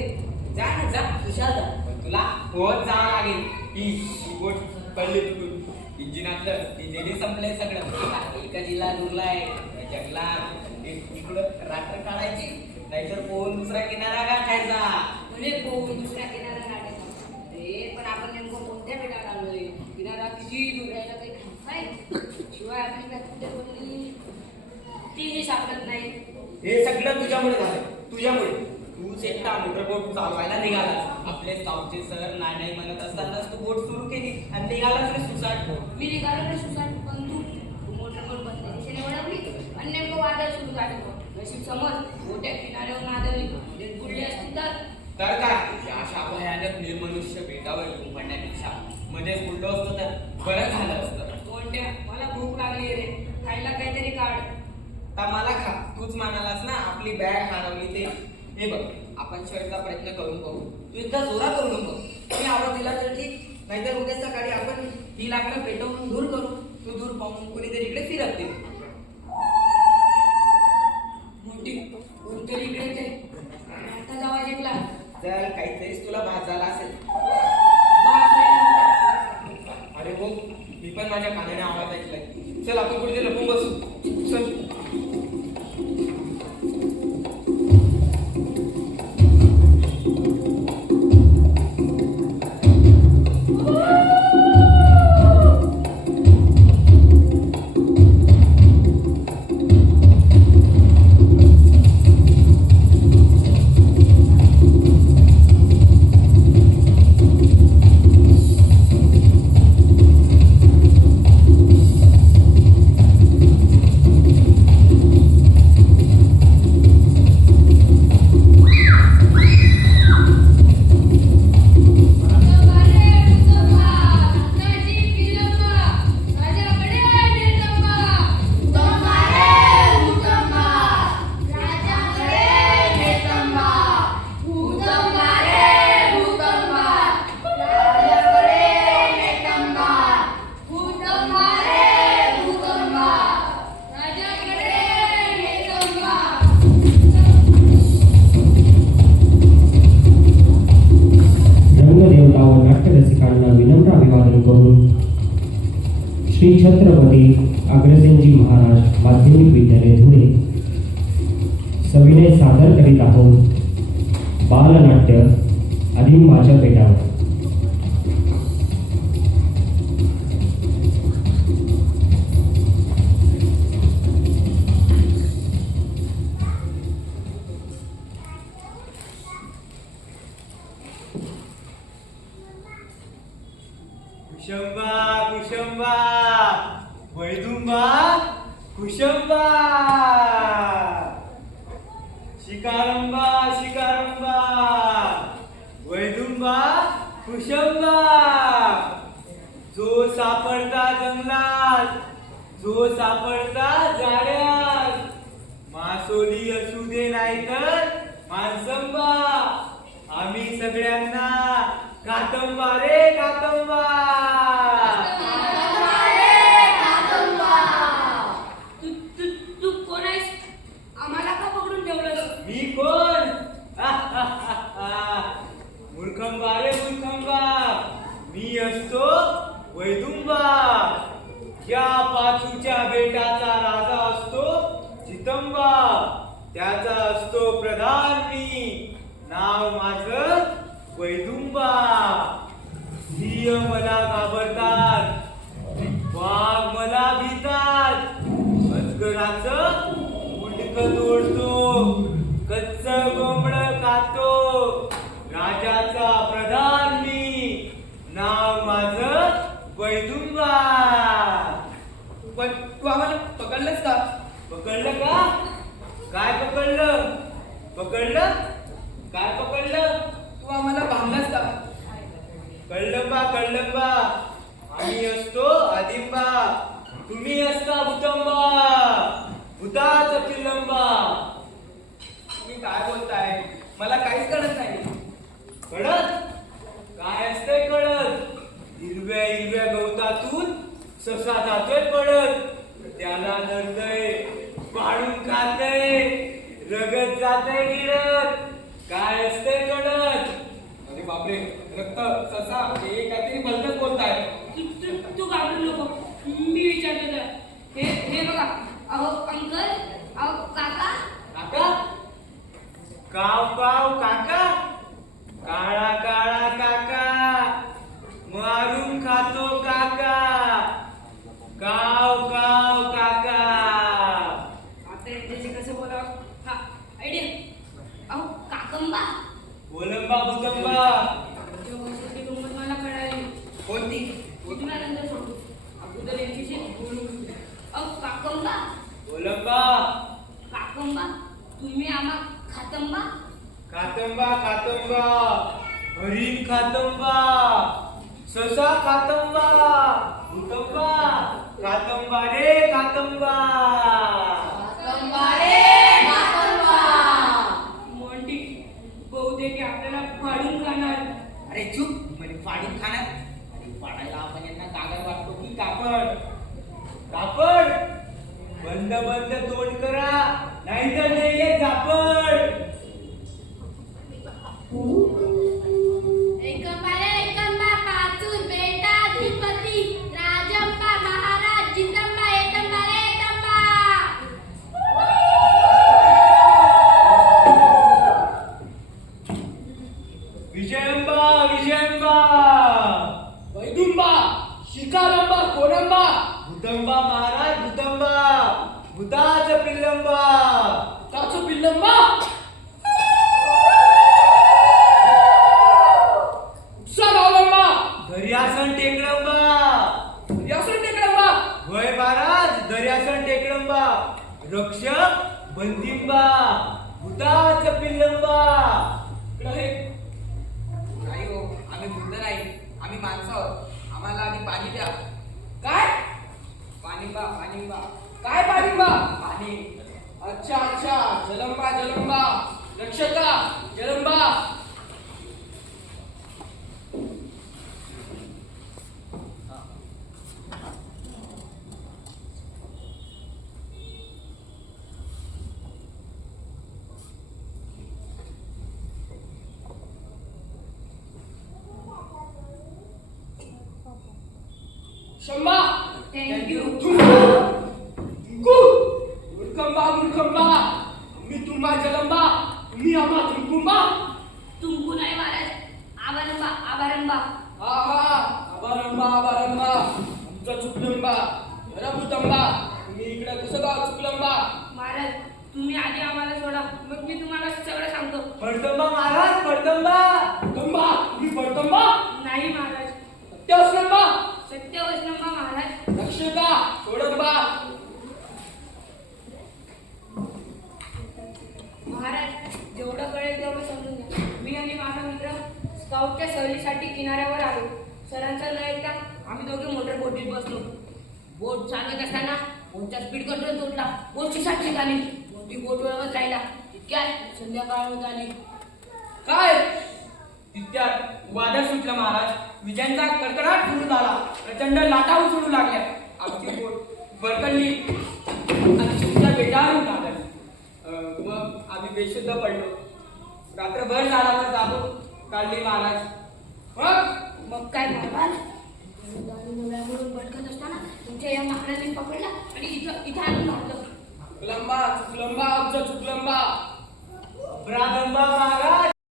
रे. जा ना जा, तुझ्या जा. पण तुला पोहत जावं लागेल. ही बोट पडली तुटून. इंजिनातलं इंजिन संपलंय सगळं. कधीला दुरलाय जंगलात इकडं रात्र काढायची, नाहीतर पोहून दुसरा किनारा गाठायचा. म्हणजे पोहून दुसऱ्या किनारा काढायचा. रे पण आपण नेमकं कोणत्या बेटावर आलोय? किनारा किती दूर राहायला काही खास आहे? शिवाय आपली कुठे बोलली ती जी सापडत नाही. हे सगळं तुझ्यामुळे झालं. तुझ्यामुळे तूच एकटा मोटरबोट चालवायला निघाला. आपले सावचे सर नाही म्हणत असतानाच तू बोट सुरू केली आणि निघालाच रे सुसाट बोट. मी निघालो ना सुसाट, पण तू मोटरबोट बसल्या दिशेने वळवली आणि नेमकं वादळ सुरू झालं. नशीब समज मोठ्या किनाऱ्यावर नादवली बुडली असती तर काय, अशा भयानक निर्मनुष्य बेटावर येऊन पडण्यापेक्षा मध्येच बुडलो असतो तर बरं झालं असतं. कोणत्या मला भूक लागली रे, खायला काहीतरी काढ. तर मला खा, तूच म्हणालास ना आपली बॅग हरवली ते. हे बघ, आपण शर्टचा प्रयत्न करून बघू. तू एकदा जोरा करून बघ. मी आवाज दिला तर ठीक, नाहीतर उद्या सकाळी आपण ही लाकडं पेटवून दूर करू. तू दूर पाहून कोणीतरी इकडे फिरत मोठी कोणतरी इकडेच आहे. आता आवाज ऐकला जर काहीतरीच तुला भात झाला असेल. बास नाही. अरे हो, मी पण माझ्या कानाने आवाज ऐकलाय. चल आपण कुठे लपून बसू. चल. श्री छत्रपती अग्रसेनजी महाराज माध्यमिक विद्यालय धुळे सविनय सादर करीत आहोत बालनाट्य अलिंबाच्या पेटावर. कुशंबा कुशंबा वैदुंबा कुशंबा शिकारंबा शिकारंबा वैदुंबा कुशंबा. जो सापडता जंगलात, जो सापडता जाड्यात, मासोली असू दे नाहीतर मानसंबा, आम्ही सगळ्यांना कातंबा रे कातंबा. तू कोण आहेस? आम्हाला का पकडून ठेवलं? मी कोण? मूर्खंबा रे मूर्खंबा, मी असतो वैदुंबा. या पाचूच्या बेटाचा राजा असतो जितंबा, त्याचा असतो प्रधान मी, नाव माझं वैदुंबा. सिंह मला घाबरतात, वाघ मला भीतात, अजगराचं मुंडकं तोडतो, कच्च कोंबडं खातो, राजाचा प्रधान मी, नाव माझं वैदुंबा. पण तू आम्हाला पकडलंस का? पकडलं का? काय पकडलं? पकडलं? काय पकडलं? तू आम्हाला भांडलास का? कळलंबा कळलंबा, आम्ही असतो आदिंबा, तुम्ही असता भूतंबा, भूताच किल्लंबा. तुम्ही काय बोलताय? मला काहीच कळत नाही. कळत? काय असतंय कळत? हिरव्या हिरव्या गवतातून ससा जातोय पडत, त्याला धरतय, पाडून खातय, रगत जातय गिळत. काय असतंय कळत? बापरे रक्त ससा हे काहीतरी भलतच बोलताय. तू घाबरू नको. मी विचारलं तर हे बघा. अहो अंकल, अहो काका. काका काव काव काका, काळा काळा काका, मारून खातो काका, काव काव काका. आता याच्याशी कसं बोलावं? हा आयडिया. अहो काकंबा. कोलंबा भूतंबा. तुमच्या वर्षाची गंमत मला कळाली. कोणती? कुठून आनंद सोडतो अगोदर यांच्याशी बोलू. अहो काकंबा. कोलंबा. काकंबा, तुम्ही आम्हा खातंबा. खातंबा खातंबा, हरिण खातंबा, ससा खातंबा, भूतंबा खातंबा रे खातंबा. मोंटी बहुतेक आपल्याला फाडून खाणार. अरे चुप म्हणजे फाडून खाणार. अरे फाडायला आपण यांना कागद वाटतो की कापड. कापड बंद बंद तोंड करा, नाहीतर नाही येत झापड. एकंबा रे एकंबा, पाचूर बेटा अधिपती, राजंबा महाराज जितंबा, एकंबा रे एकंबा. विजयंबा विजयंबा, वैदुंबा शिकारंबा कोरंबा. भूतंबा महाराज भूतंबा, भूताचं पिल्लंबा. ताचं पिल्लंबा. उपसागावलंबा. दर्यासन टेकडंबा. यासन टेकडंबा. वय महाराज दर्यासन टेकडंबा, रक्षक बंदिंबा, भूताचं पिल्लंबा. इकडं हे. नाही हो आम्ही भूत नाही, आम्ही माणसं आहोत. आम्हाला आधी पाणी द्या. काय? पाणीबा पाणीबा. काय पाणीबा? पाणी. अच्छा अच्छा, जलंबा जलंबा, रक्षका जलंबा. शंभा. थँक्यू. मूर्खंबा मूर्खंबा, मी तुम्हा जलंबा, मी आम्हा तुंकुंबा. तुमकू नाही महाराज, आबारंबा आबारंबा. हा हा, आबारंबा आबारंबा, आमचा चुकलंबा. जरा भूतंबा, तुम्ही इकडे कसं गाव चुकलंबा. महाराज तुम्ही आधी आम्हाला सोडा, मग मी तुम्हाला सगळं सांगतो. पडतंबा महाराज पडतंबा. भूतंबा, तुम्ही पडतंबा. नाही महाराज, सत्य असलंबा. सत्य वचनंबा महाराज. रक्षका सोडंबा. महाराज जेवढं कळेल तेवढं समजून घ्या. मी आणि माझा मित्र स्काउटच्या सहलीसाठी किनाऱ्यावर आलो. सरांचं न ऐकता आम्ही दोघे मोटर बोटीत बसलो. बोट चालवत असताना बोटचा स्पीड कंट्रोल तुटला. बोट शिसाट ठिकाणी मोठी बोट वळवत राहिला. इतक्यात संध्याकाळ होत आली. काय? तितक्यात वादळ सुटलं महाराज. विजांचा कडकडाट सुरू झाला. प्रचंड लाटा उसळू लागल्या. आमची बोट बरकली आणि सुटच्या बेटावरून आलं. मग आम्ही बेशुद्ध पडलो. रात्रभर झाडावर जागून काढली महाराज. मग काय महाराज, म्हणून भटकत असताना तुमच्या या माकडाने पकडला आणि इथं आणून घातलं. चुकलंबा चुकलंबा, आमचं चुकलंबा. ब्रादंबा महाराज